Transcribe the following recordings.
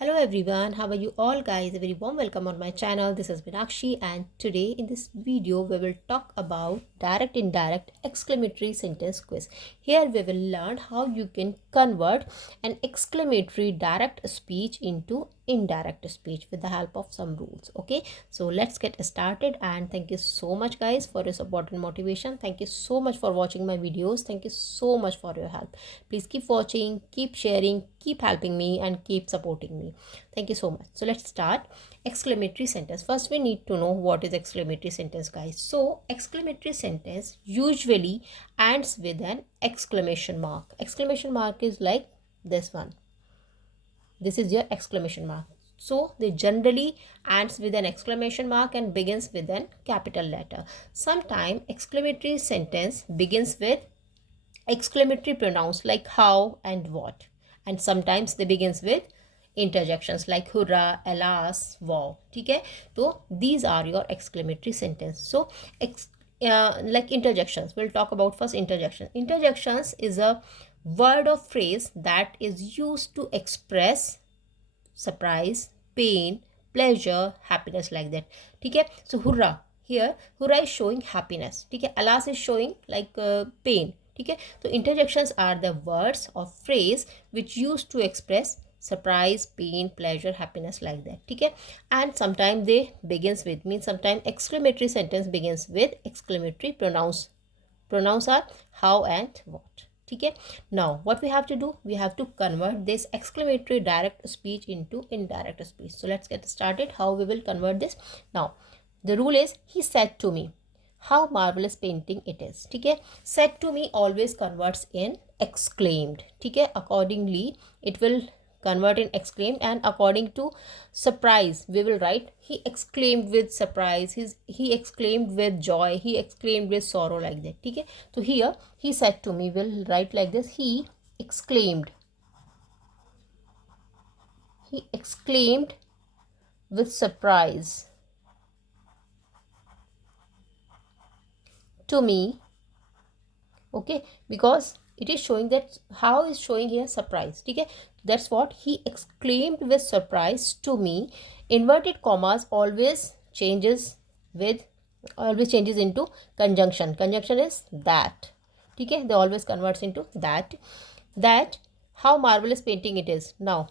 Hello everyone, how are you all guys? A very warm welcome on my channel. This is Minakshi and today in this video we will talk about direct indirect exclamatory sentence quiz. Here we will learn how you can convert an exclamatory direct speech into indirect speech with the help of some rules. Okay, so let's get started and thank you so much guys for your support and motivation. Thank you so much for watching my videos. Thank you so much for your help. Please keep watching, keep sharing, keep helping me and keep supporting me. Thank you so much. So let's start. Exclamatory sentence. First we need to know what is exclamatory sentence guys. So exclamatory sentence usually ends with an exclamation mark. Exclamation mark is like this one. This is your exclamation mark. So they generally ends with an exclamation mark and begins with an capital letter. Sometimes exclamatory sentence begins with exclamatory pronouns like how and what, and sometimes they begins with interjections like hurrah, alas, wow. Okay, so these are your exclamatory sentence. So like interjections, we'll talk about first interjection. Interjections is a word or phrase that is used to express surprise, pain, pleasure, happiness, like that. Okay, so hurrah, here hurrah is showing happiness. Okay, alas is showing like pain. Okay, so interjections are the words or phrase which used to express surprise, pain, pleasure, happiness, like that. Okay, and sometimes they begins with, means sometimes exclamatory sentence begins with exclamatory pronouns. Pronouns are how and what. Okay, now what we have to do, we have to convert this exclamatory direct speech into indirect speech. So let's get started how we will convert this. Now the rule is, he said to me, how marvelous painting it is. Okay, said to me always converts in exclaimed. Okay, accordingly it will convert in exclaimed, and according to surprise we will write he exclaimed with surprise, he exclaimed with joy, he exclaimed with sorrow, like that. Okay, so here he said to me will write like this, exclaimed he exclaimed with surprise to me. Okay, because it is showing that how is showing here surprise. Okay, that's what he exclaimed with surprise to me. Inverted commas always changes into conjunction. Conjunction is that. Okay, they always converts into that how marvelous painting it is. Now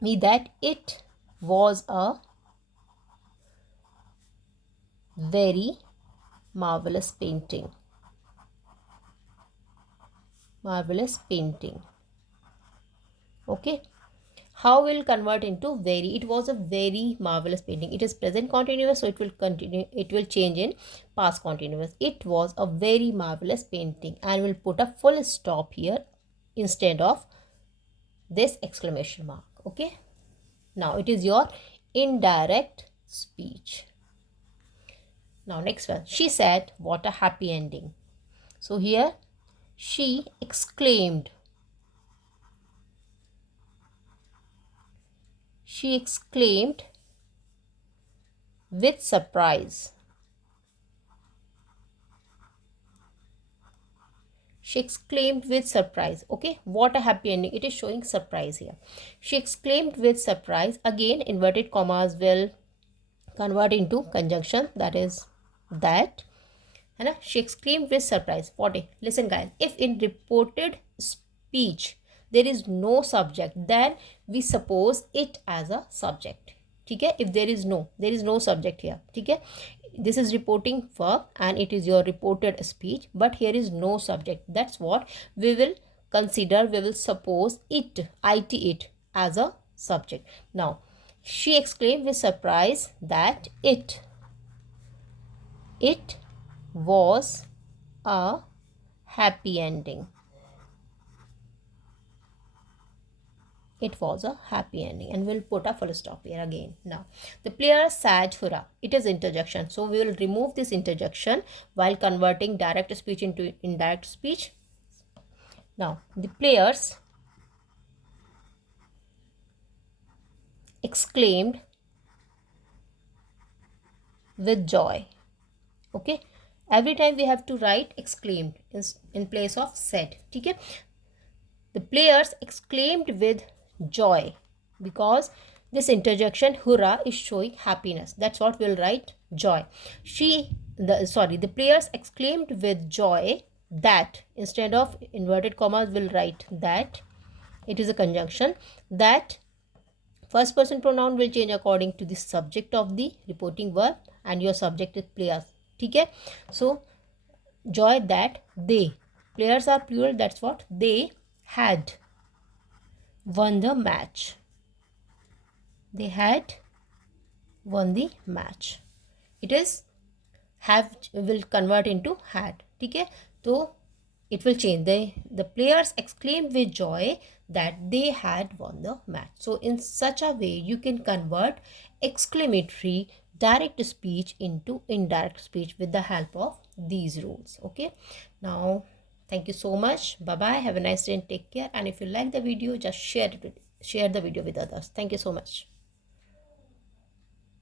me that it was a very marvelous painting. Marvelous painting. Okay, how will convert into very? It was a very marvelous painting. It is present continuous, so it will continue, it will change in past continuous. It was a very marvelous painting, and we'll put a full stop here instead of this exclamation mark. Okay, now it is your indirect speech. Now next one, she said what a happy ending. So here she exclaimed, she exclaimed with surprise. She exclaimed with surprise. Okay, what a happy ending. It is showing surprise here. She exclaimed with surprise. Again, inverted commas will convert into conjunction, that is that. And she exclaimed with surprise. 40. Listen guys, if in reported speech there is no subject, then we suppose it as a subject. Okay, if there is no subject here. Okay, this is reporting verb and it is your reported speech, but here is no subject. That's what we will consider. We will suppose it as a subject. Now she exclaimed with surprise that it was a happy ending. It was a happy ending, and we'll put a full stop here again. Now the player said hurrah. It is interjection, so we will remove this interjection while converting direct speech into indirect speech. Now the players exclaimed with joy. Okay, every time we have to write exclaimed in place of said. Okay, the players exclaimed with joy. because this interjection hurrah is showing happiness. That's what we'll write, joy. The players exclaimed with joy that, instead of inverted commas we'll write that. It is a conjunction. That first person pronoun will change according to the subject of the reporting verb, and your subject is players. Okay, so joy that they, players are plural, that's what, they had won the match. They had won the match. It is have will convert into had. Okay, so it will change. The players exclaimed with joy that they had won the match. So in such a way you can convert exclamatory direct speech into indirect speech with the help of these rules. Okay, now thank you so much. Bye bye, have a nice day and take care. And if you like the video, just share the video with others. Thank you so much.